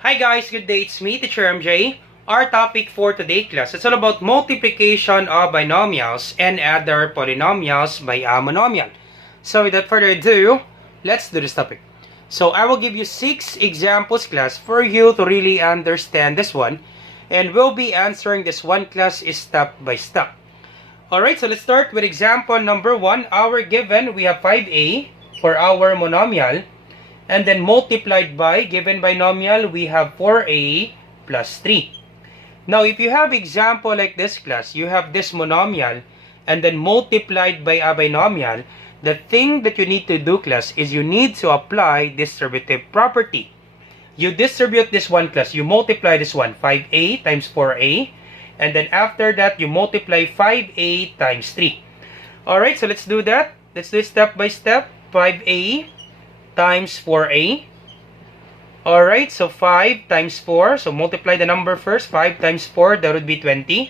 Hi guys, good day. It's me, Teacher MJ. Our topic for today class is all about multiplication of binomials and other polynomials by a monomial. So without further ado, let's do this topic. So I will give you 6 examples class for you to really understand this one. And we'll be answering this one class step by step. Alright, so let's start with example number 1. Our given, we have 5a for our monomial. And then multiplied by, given binomial, we have 4a plus 3. Now, if you have example like this class, you have this monomial and then multiplied by a binomial, the thing that you need to do class is you need to apply distributive property. You distribute this one class, you multiply this one, 5a times 4a, and then after that, you multiply 5a times 3. Alright, so let's do that. Let's do it step by step. 5a times 4a. Alright, so 5 times 4. So multiply the number first. 5 times 4, that would be 20.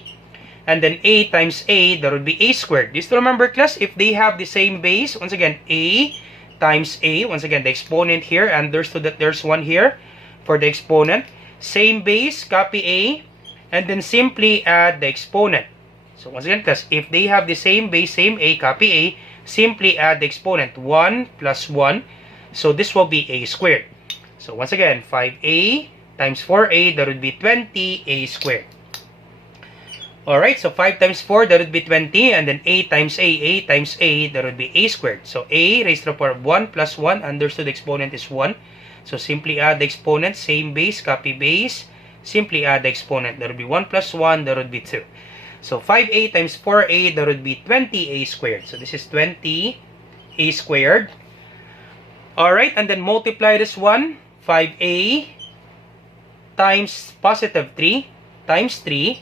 And then a times a, that would be a squared. Just to remember class, if they have the same base, once again, a times a. Once again, the exponent here. Understood that there's one here for the exponent. Same base, copy a. And then simply add the exponent. So once again class, if they have the same base, same a, copy a. Simply add the exponent. 1 plus 1. So this will be a squared. So once again, 5a times 4a, that would be 20a squared. Alright, so 5 times 4, that would be 20. And then a times a times a, that would be a squared. So a raised to the power of 1 plus 1, understood the exponent is 1. So simply add the exponent, same base, copy base. Simply add the exponent, that would be 1 plus 1, that would be 2. So 5a times 4a, that would be 20a squared. So this is 20a squared. Alright, and then multiply this one, 5a times positive 3 times 3.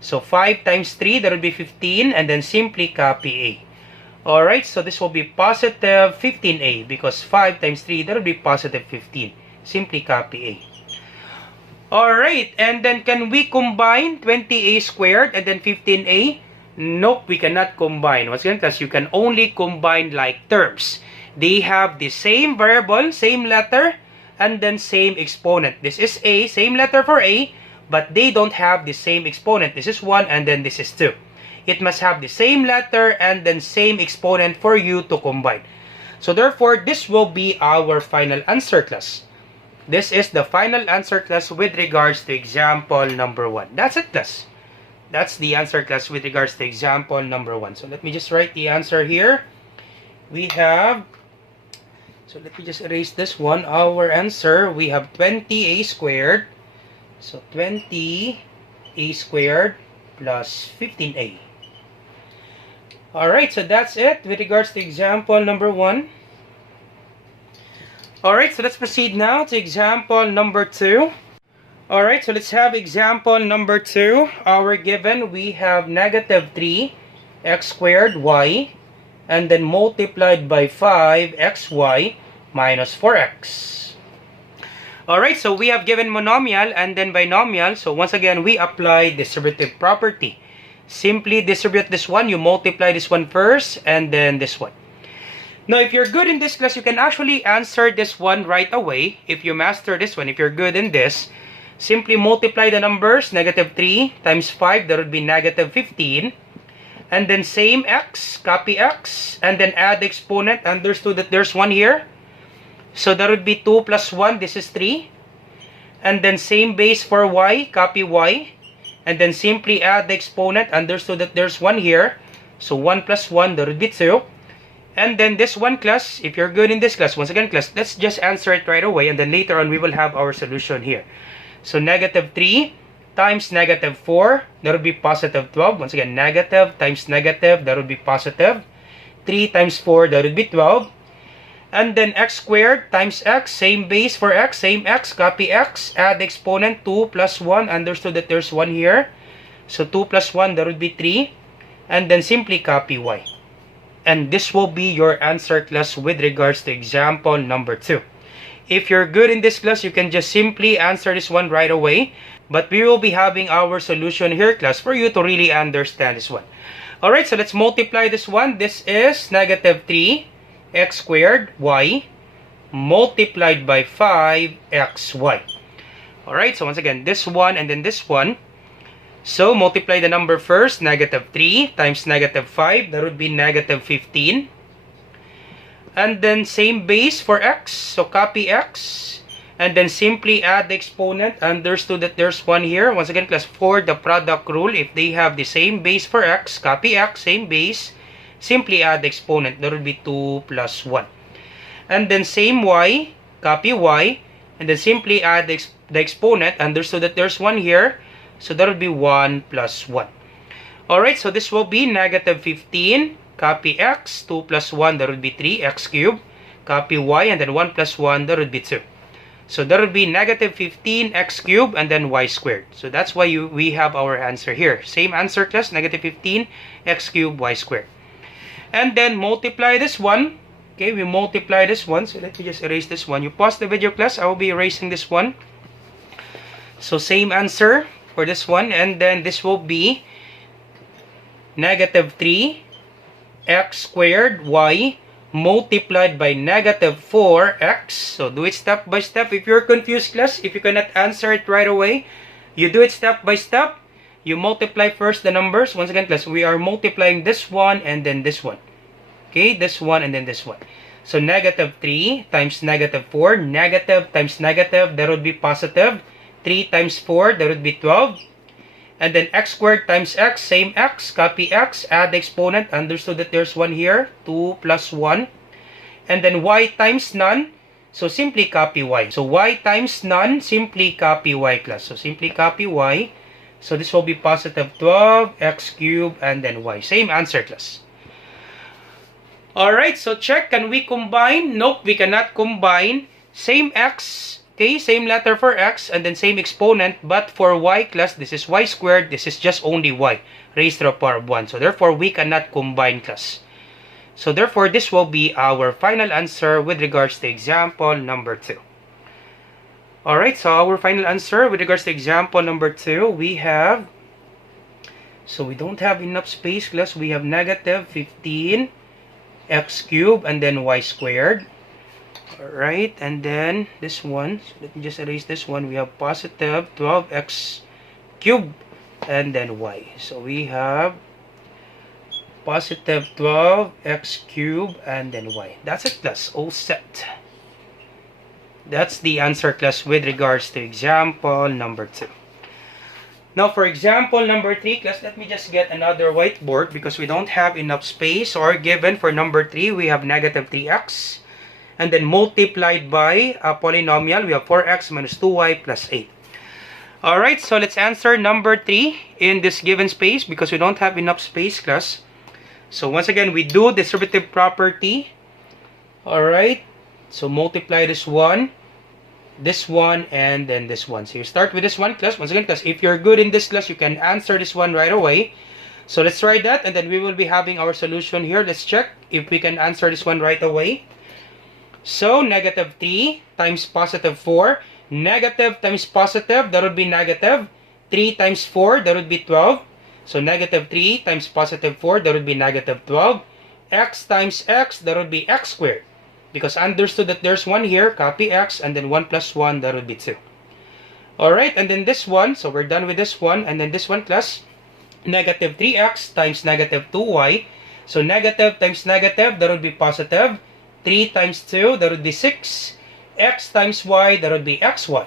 So 5 times 3, that would be 15, and then simply copy a. Alright, so this will be positive 15a, because 5 times 3, that would be positive 15. Simply copy a. Alright, and then can we combine 20a squared and then 15a? Nope, we cannot combine. Once again, because you can only combine like terms. They have the same variable, same letter, and then same exponent. This is a, same letter for a, but they don't have the same exponent. This is 1 and then this is 2. It must have the same letter and then same exponent for you to combine. So therefore, this will be our final answer class. This is the final answer class with regards to example number 1. That's it class. That's the answer class with regards to example number 1. So let me just write the answer here. We have, so let me just erase this one. Our answer, we have 20a squared. So 20a squared plus 15a. Alright, so that's it with regards to example number 1. Alright, so let's proceed now to example number 2. Alright, so let's have example number 2. Our given, we have negative 3x squared y, and then multiplied by 5xy minus 4x. Alright, so we have given monomial and then binomial. So once again, we apply distributive property. Simply distribute this one. You multiply this one first and then this one. Now, if you're good in this class, you can actually answer this one right away. If you master this one, if you're good in this, simply multiply the numbers. Negative 3 times 5, that would be negative 15. And then same x, copy x, and then add the exponent. Understood that there's 1 here. So that would be 2 plus 1, this is 3. And then same base for y, copy y. And then simply add the exponent. Understood that there's 1 here. So 1 plus 1, that would be 2. And then this one class, if you're good in this class, once again class, let's just answer it right away. And then later on, we will have our solution here. So negative 3 times negative 4, that would be positive 12. Once again, negative times negative, that would be positive. 3 times 4, that would be 12. And then x squared times x, same base for x, same x, copy x, add the exponent, 2 plus 1, understood that there's 1 here. So 2 plus 1, that would be 3. And then simply copy y. And this will be your answer class with regards to example number 2. If you're good in this class, you can just simply answer this one right away. But we will be having our solution here class for you to really understand this one. Alright, so let's multiply this one. This is negative 3x squared y multiplied by 5xy. Alright, so once again, this one and then this one. So multiply the number first, negative 3 times negative 5, that would be negative 15. And then same base for x, so copy x. And then simply add the exponent. Understood that there's 1 here. Once again, class, for the product rule, if they have the same base for x, copy x, same base, simply add the exponent. That would be 2 plus 1. And then same y, copy y, and then simply add the exponent. Understood that there's 1 here, so that would be 1 plus 1. Alright, so this will be negative 15, copy x, 2 plus 1, that would be 3, x cubed, copy y, and then 1 plus 1, that would be 2. So that would be negative 15 x cubed and then y squared. So that's why we have our answer here. Same answer, class, negative 15 x cubed y squared. And then multiply this one. Okay, we multiply this one. So let me just erase this one. You pause the video, class. I will be erasing this one. So same answer for this one. And then this will be negative 3 x squared y multiplied by negative 4x. So do it step by step. If you're confused, class, if you cannot answer it right away, you do it step by step. You multiply first the numbers. Once again, class, we are multiplying this one and then this one. Okay, this one and then this one. So negative 3 times negative 4. Negative times negative, that would be positive. 3 times 4, that would be 12. And then x squared times x, same x, copy x, add the exponent. Understood that there's 1 here, 2 plus 1. And then y times none, so simply copy y. So y times none, simply copy y, class. So simply copy y. So this will be positive 12, x cubed, and then y. Same answer, class. Alright, so check, can we combine? Nope, we cannot combine. Same x, okay, same letter for x, and then same exponent, but for y, class, this is y squared, this is just only y, raised to the power of 1. So therefore, we cannot combine, class. So therefore, this will be our final answer with regards to example number 2. Alright, so our final answer with regards to example number 2, we have, so we don't have enough space, class, we have negative 15 x cubed and then y squared. Alright, and then this one, so let me just erase this one. We have positive 12x cubed and then y. So we have positive 12x cubed and then y. That's it, class. All set. That's the answer, class, with regards to example number 2. Now for example number 3, class, let me just get another whiteboard because we don't have enough space. Or given for number 3, we have negative 3x. And then multiplied by a polynomial, we have 4x minus 2y plus 8. Alright, so let's answer number 3 in this given space because we don't have enough space, class. So once again, we do distributive property. Alright, so multiply this one, and then this one. So you start with this one, class. Once again, class, if you're good in this, class, you can answer this one right away. So let's try that, and then we will be having our solution here. Let's check if we can answer this one right away. So negative 3 times positive 4. Negative times positive, that would be negative. 3 times 4, that would be 12. So negative 3 times positive 4, that would be negative 12. X times x, that would be x squared. Because understood that there's 1 here, copy x, and then 1 plus 1, that would be 2. Alright, and then this one, so we're done with this one, and then this one, class, negative 3x times negative 2y. So negative times negative, that would be positive. 3 times 2, that would be 6. X times y, that would be xy.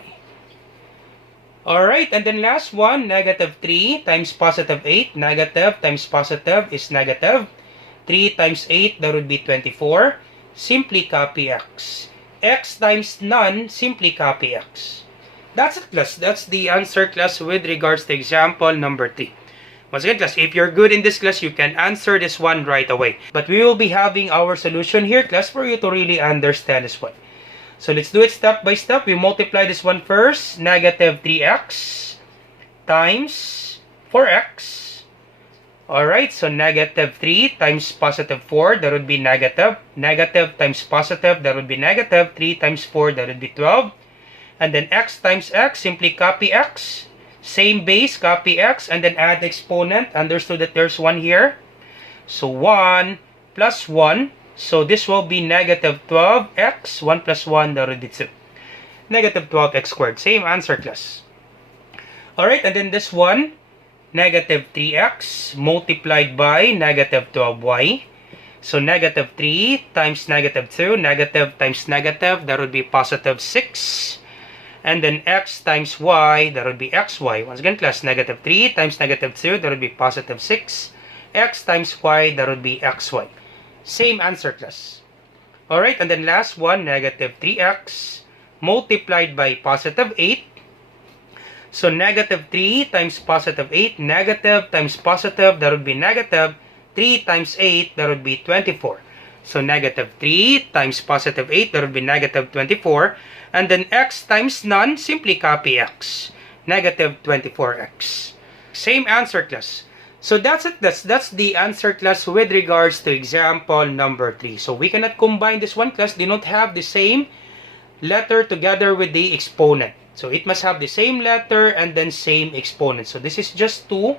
Alright, and then last one, negative 3 times positive 8. Negative times positive is negative. 3 times 8, that would be 24. Simply copy x. X times none, simply copy x. That's it, class. That's the answer, class, with regards to example number 3. Once again, class, if you're good in this, class, you can answer this one right away. But we will be having our solution here, class, for you to really understand this one. So let's do it step by step. We multiply this one first. Negative 3x times 4x. Alright, so negative 3 times positive 4, that would be negative. Negative times positive, that would be negative. 3 times 4, that would be 12. And then x times x, simply copy x. Same base, copy x, and then add the exponent. Understood that there's 1 here. So 1 plus 1. So this will be negative 12x. 1 plus 1, that would be 2. negative 12x squared. Same answer, class. Alright, and then this one, negative 3x multiplied by negative 12y. So negative 3 times negative 2, negative times negative, that would be positive 6. And then x times y, that would be xy. Once again, class, negative 3 times negative 2, that would be positive 6. X times y, that would be xy. Same answer, class. Alright, and then last one, negative 3x multiplied by positive 8. So negative 3 times positive 8, negative times positive, that would be negative. 3 times 8, that would be 24. So negative 3 times positive 8, that would be negative 24. And then x times none, simply copy x. Negative 24x. Same answer, class. So that's it. That's the answer, class, with regards to example number 3. So we cannot combine this one, class. They don't have the same letter together with the exponent. So it must have the same letter and then same exponent. So this is just 2.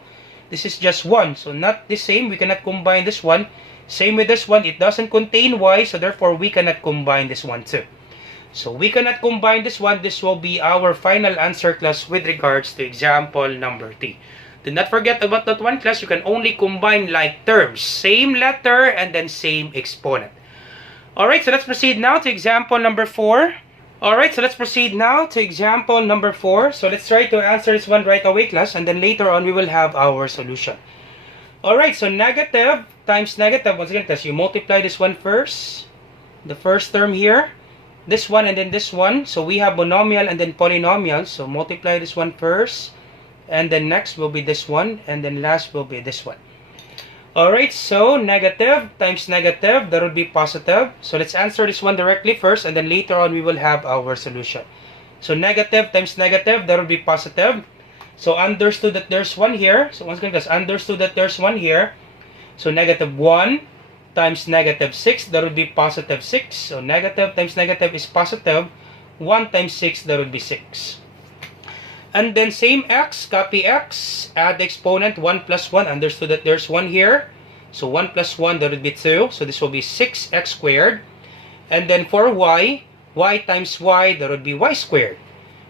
This is just 1. So not the same. We cannot combine this one. Same with this one. It doesn't contain y. So therefore, we cannot combine this one too. So we cannot combine this one. This will be our final answer, class, with regards to example number 3. Do not forget about that one, class. You can only combine like terms. Same letter and then same exponent. Alright, so let's proceed now to example number 4. Alright, so let's proceed now to example number 4. So let's try to answer this one right away, class. And then later on, we will have our solution. Alright, so negative times negative. Once again, class, you multiply this one first. The first term here. This one and then this one. So we have monomial and then polynomial. So multiply this one first. And then next will be this one. And then last will be this one. Alright, so negative times negative, that would be positive. So let's answer this one directly first, and then later on we will have our solution. So negative times negative, that would be positive. So understood that there's one here. So once again, guys, understood that there's one here. So negative 1 times negative 6, that would be positive 6. So negative times negative is positive. 1 times 6, that would be 6. And then same x, copy x, add the exponent, 1 plus 1, understood that there's 1 here. So 1 plus 1, that would be 2. So this will be 6x squared. And then for y times y, that would be y squared.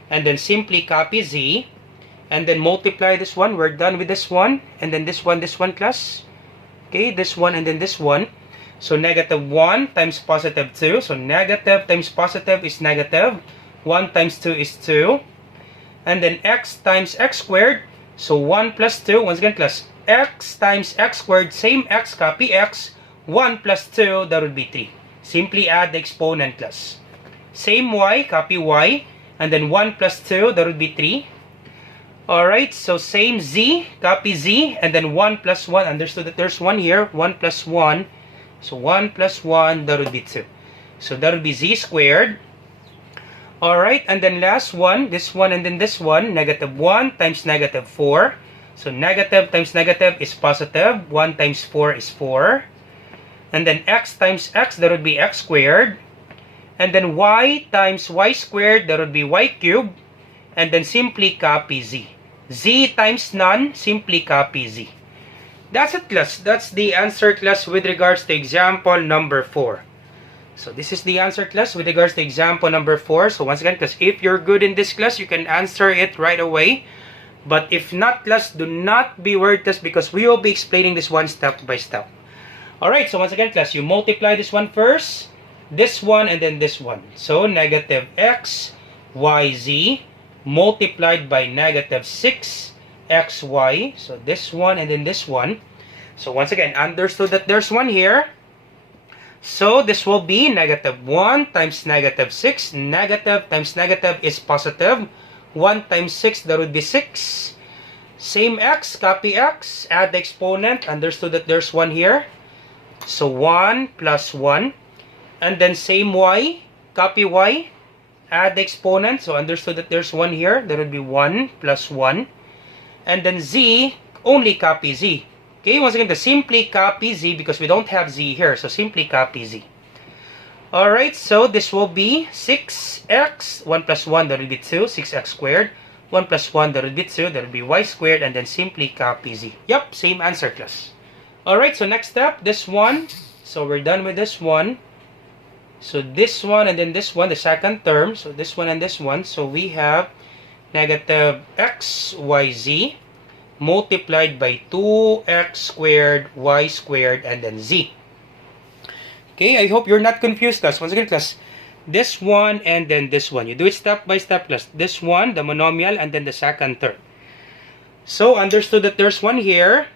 And then simply copy z. And then multiply this one. We're done with this one. And then this one, class. Okay, this one and then this one. So negative 1 times positive 2. So negative times positive is negative. 1 times 2 is 2. And then x times x squared. So 1 plus 2. Once again, class. X times x squared. Same x, copy x. 1 plus 2, that would be 3. Simply add the exponent, class. Same y, copy y. And then 1 plus 2, that would be 3. Alright, so same z, copy z. And then 1 plus 1. Understood that there's 1 here. 1 plus 1. So 1 plus 1, that would be 2. So that would be z squared. Alright, and then last one, this one and then this one, negative 1 times negative 4. So negative times negative is positive. 1 times 4 is 4. And then x times x, that would be x squared. And then y times y squared, that would be y cubed. And then simply copy z. Z times none, simply copy z. That's it, class. That's the answer, class, with regards to example number 4. So this is the answer, class, with regards to example number 4. So once again, class, if you're good in this class, you can answer it right away. But if not, class, do not be worried, class, because we will be explaining this one step by step. Alright, so once again, class, you multiply this one first, this one, and then this one. So negative x, y, z, multiplied by negative 6, x, y. So this one and then this one. So once again, understood that there's one here. So this will be negative 1 times negative 6. Negative times negative is positive. 1 times 6, that would be 6. Same x, copy x, add the exponent. Understood that there's 1 here. So 1 plus 1. And then same y, copy y, add the exponent. So understood that there's 1 here. That would be 1 plus 1. And then z, only copy z. Okay, once again, simply copy z because we don't have z here. So simply copy z. Alright, so this will be 6x. 1 plus 1, that will be 2. 6x squared. 1 plus 1, that will be 2. That will be y squared. And then simply copy z. Yep, same answer, class. Alright, so next step, this one. So we're done with this one. So this one and then this one, the second term. So this one and this one. So we have negative xyz multiplied by 2x squared y squared and then z. Okay, I hope you're not confused, class. Once again, class, this one and then this one. You do it step by step, class. This one, the monomial, and then the second term. So, understood that there's one here.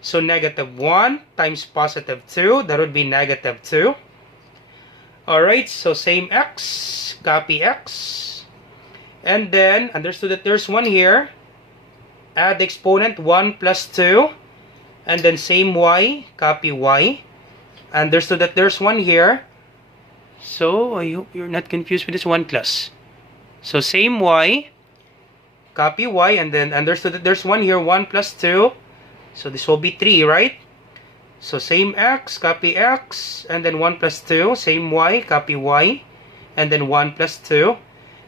So, negative 1 times positive 2. That would be negative 2. Alright, so same x. Copy x. And then, understood that there's one here. Add exponent 1 plus 2. And then same y. Copy y. Understood that there's one here. So, I hope you're not confused with this one, class. So, same y. Copy y, and then understood that there's one here, 1 plus 2. So this will be 3, right? So same x, copy x, and then 1 plus 2. Same y, copy y, and then 1 plus 2.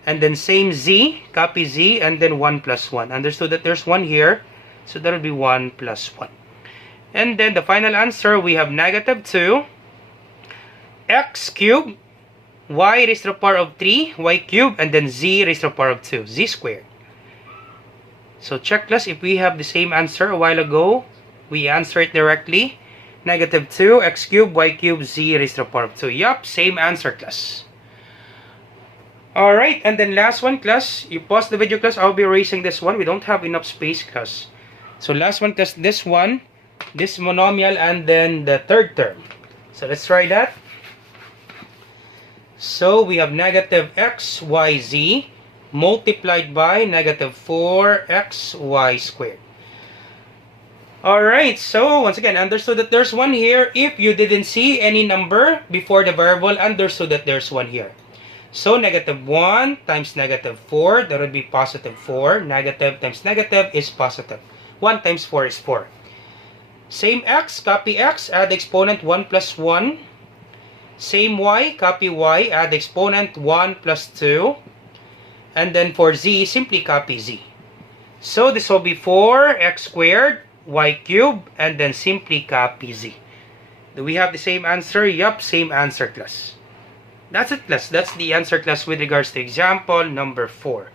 And then same z, copy z, and then 1 plus 1. Understood that there's 1 here, so that will be 1 plus 1. And then the final answer, we have negative 2, x cubed, y raised to the power of 3, y cubed, and then z raised to the power of 2, z squared. So check, class, if we have the same answer a while ago, we answer it directly. Negative 2, x cubed, y cubed, z raised to the power of 2. Yup, same answer, class. Alright, and then last one, class. You pause the video, class. I'll be erasing this one. We don't have enough space, class. So last one, class, this one, this monomial, and then the third term. So let's try that. So we have negative xyz multiplied by negative 4xy squared. Alright, so once again, understood that there's one here. If you didn't see any number before the variable, understood that there's one here. So negative 1 times negative 4, that would be positive 4. Negative times negative is positive. 1 times 4 is 4. Same x, copy x, add exponent 1 plus 1. Same y, copy y, add exponent 1 plus 2. And then for z, simply copy z. So this will be 4x squared, y cubed, and then simply copy z. Do we have the same answer? Yup, same answer, class. That's it, class. That's the answer, class, with regards to example number 4.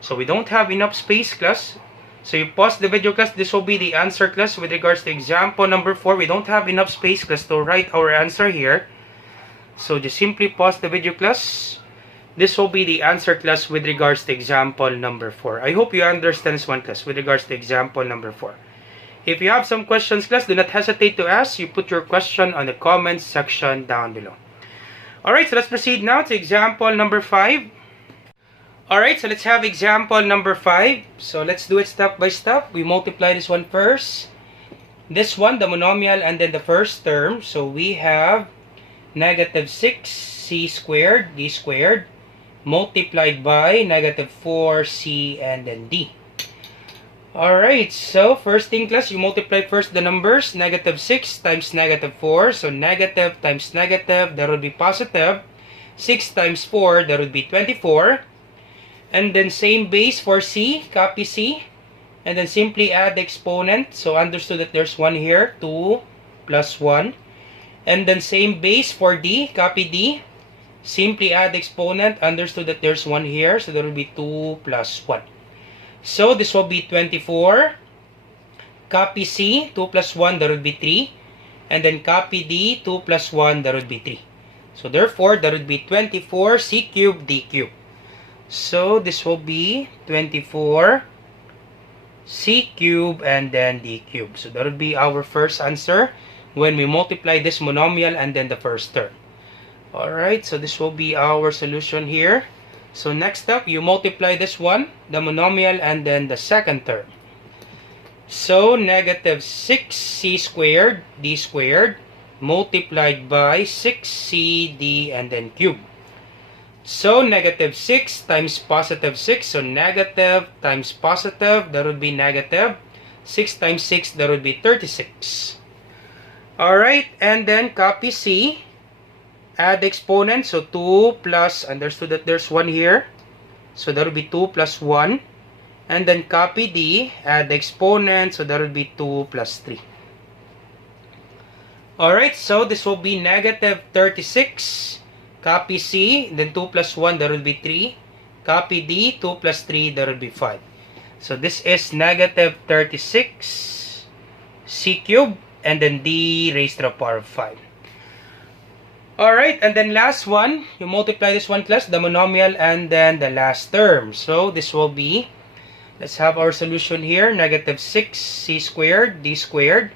So we don't have enough space, class. So you pause the video, class. This will be the answer, class, with regards to example number 4. We don't have enough space, class, to write our answer here. So just simply pause the video, class. This will be the answer, class, with regards to example number 4. I hope you understand this one, class, with regards to example number 4. If you have some questions, class, do not hesitate to ask. You put your question on the comments section down below. Alright, so let's proceed now to example number 5. Alright, so let's have example number 5. So let's do it step by step. We multiply this one first. This one, the monomial, and then the first term. So we have negative 6c squared, d squared, multiplied by negative 4c and then d. Alright, so first thing, class, you multiply first the numbers. Negative 6 times negative 4. So negative times negative, that would be positive. 6 times 4, that would be 24. And then same base for c, copy c. And then simply add the exponent. So understood that there's 1 here, 2 plus 1. And then same base for d, copy d. Simply add the exponent. Understood that there's 1 here, so that will be 2 plus 1. So this will be 24. Copy c, 2 plus 1, that would be 3. And then copy d, 2 plus 1, that would be 3. So therefore, that would be 24 c cubed d cubed. So this will be 24 c cubed and then d cubed. So that would be our first answer when we multiply this monomial and then the first term. Alright, so this will be our solution here. So next up, you multiply this one, the monomial, and then the second term. So negative 6c squared, d squared, multiplied by 6c, d, and then cube. So negative 6 times positive 6, so negative times positive, that would be negative. 6 times 6, that would be 36. Alright, and then copy c. Add the exponent, so 2 plus, understood that there's 1 here. So that would be 2 plus 1. And then copy d, add the exponent, so that would be 2 plus 3. Alright, so this will be negative 36 Copy C, then 2 plus 1, that would be 3. Copy D, 2 plus 3, that would be 5. So this is negative 36 C cubed, and then D raised to the power of 5. Alright, and then last one, you multiply this one plus the monomial and then the last term. So this will be, let's have our solution here, negative 6C squared, D squared,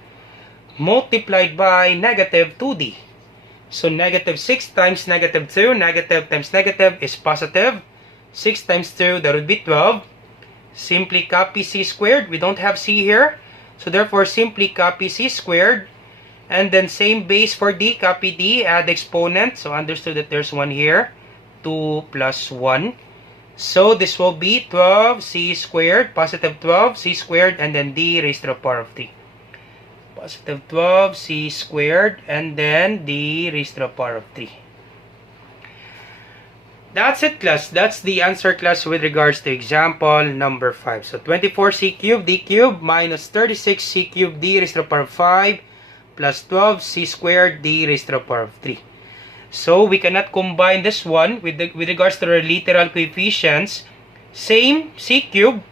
multiplied by negative 2D. So negative 6 times negative 2, negative times negative is positive. 6 times 2, that would be 12. Simply copy C squared. We don't have C here. So therefore, simply copy C squared. And then same base for D, copy D, add exponent. So understood that there's 1 here. 2 plus 1. So this will be 12C squared, positive 12C squared, and then D raised to the power of 3. Positive 12C squared, and then D raised to the power of 3. That's it, class. That's the answer, class, with regards to example number 5. So 24C cubed D cubed minus 36C cubed D raised to the power of 5 plus 12C squared D raised to the power of 3. So we cannot combine this one with regards to the literal coefficients. Same C cubed,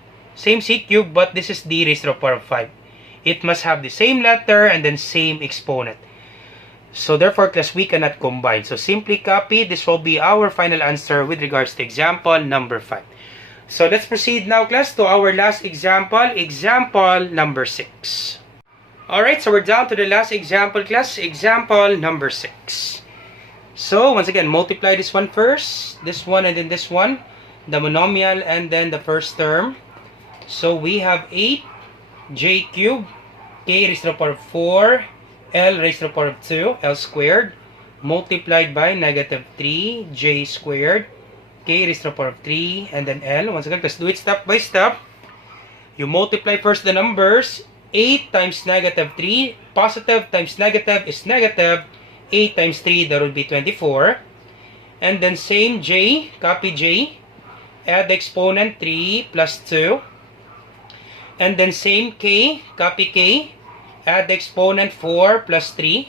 but this is D raised to the power of 5. It must have the same letter and then same exponent. So therefore, class, we cannot combine. So simply copy. This will be our final answer with regards to example number 5. So let's proceed now, class, to our last example, example number 6. Alright, so we're down to the last example, class, example number 6. So once again, multiply this one first, this one, and then this one, the monomial, and then the first term. So we have 8J cubed, K raised to the power of 4, L raised to the power of 2, L squared, multiplied by negative 3J squared, K raised to the power of 3, and then L. Once again, let's do it step by step. You multiply first the numbers. 8 times negative 3, positive times negative is negative. 8 times 3, that would be 24. And then same J, copy J, add the exponent 3 plus 2. And then same K, copy K, add the exponent 4 plus 3.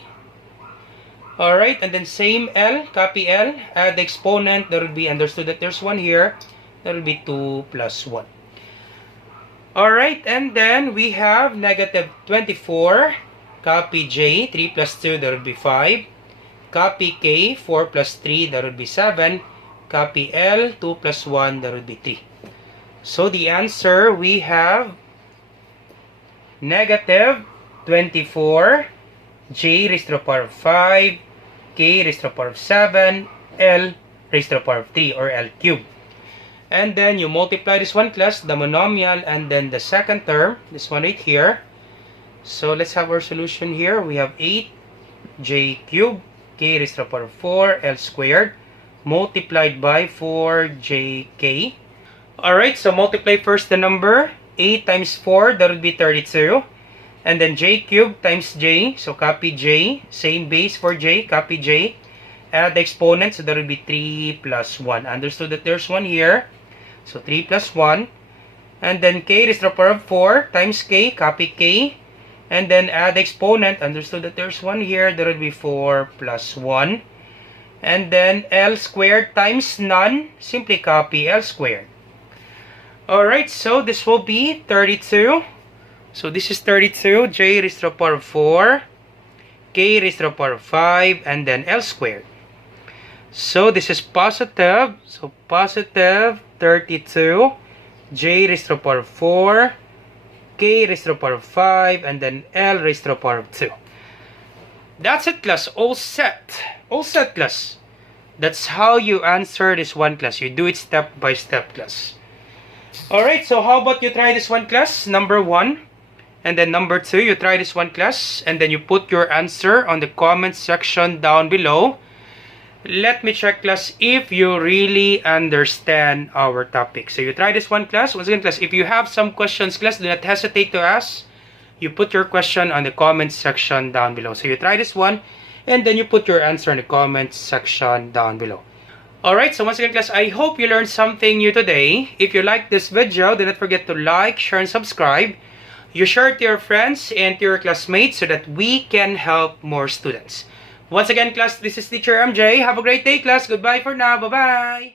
Alright, and then same L, copy L, add the exponent, that would be, understood that there's 1 here, that would be 2 plus 1. Alright, and then we have negative 24, copy J, 3 plus 2, that would be 5. Copy K, 4 plus 3, that would be 7. Copy L, 2 plus 1, that would be 3. So the answer, we have negative 24, J raised to the power of 5, K raised to the power of 7, L raised to the power of 3, or L cubed. And then you multiply this one, class, the monomial, and then the second term, this one right here. So let's have our solution here. We have 8J cubed, K raised to the power of 4, L squared, multiplied by 4JK. Alright, so multiply first the number. 8 times 4, that would be 32. And then J cubed times J, so copy J, same base for J, copy J. Add the exponent, so that would be 3 plus 1. Understood that there's 1 here. So 3 plus 1. And then K raised to the power of 4 times K, copy K. And then add the exponent, understood that there's 1 here, that would be 4 plus 1. And then L squared times none, simply copy L squared. Alright, so this will be 32. So this is 32, J raised to the power of 4, K raised to the power of 5, and then L squared. So this is positive, so positive 32, J raised to the power of 4, K raised to the power of 5, and then L raised to the power of 2. That's it, class. All set. All set, class. That's how you answer this one, class. You do it step by step, class. Alright, so how about you try this one, class? Number 1. And then number 2, you try this one, class. And then you put your answer on the comment section down below. Let me check, class, if you really understand our topic. So you try this one, class. Once again, class, if you have some questions, class, do not hesitate to ask. You put your question on the comment section down below. So you try this one, and then you put your answer in the comment section down below. Alright, so once again, class, I hope you learned something new today. If you like this video, do not forget to like, share, and subscribe. You share it to your friends and to your classmates so that we can help more students. Once again, class, this is Teacher MJ. Have a great day, class. Goodbye for now. Bye-bye.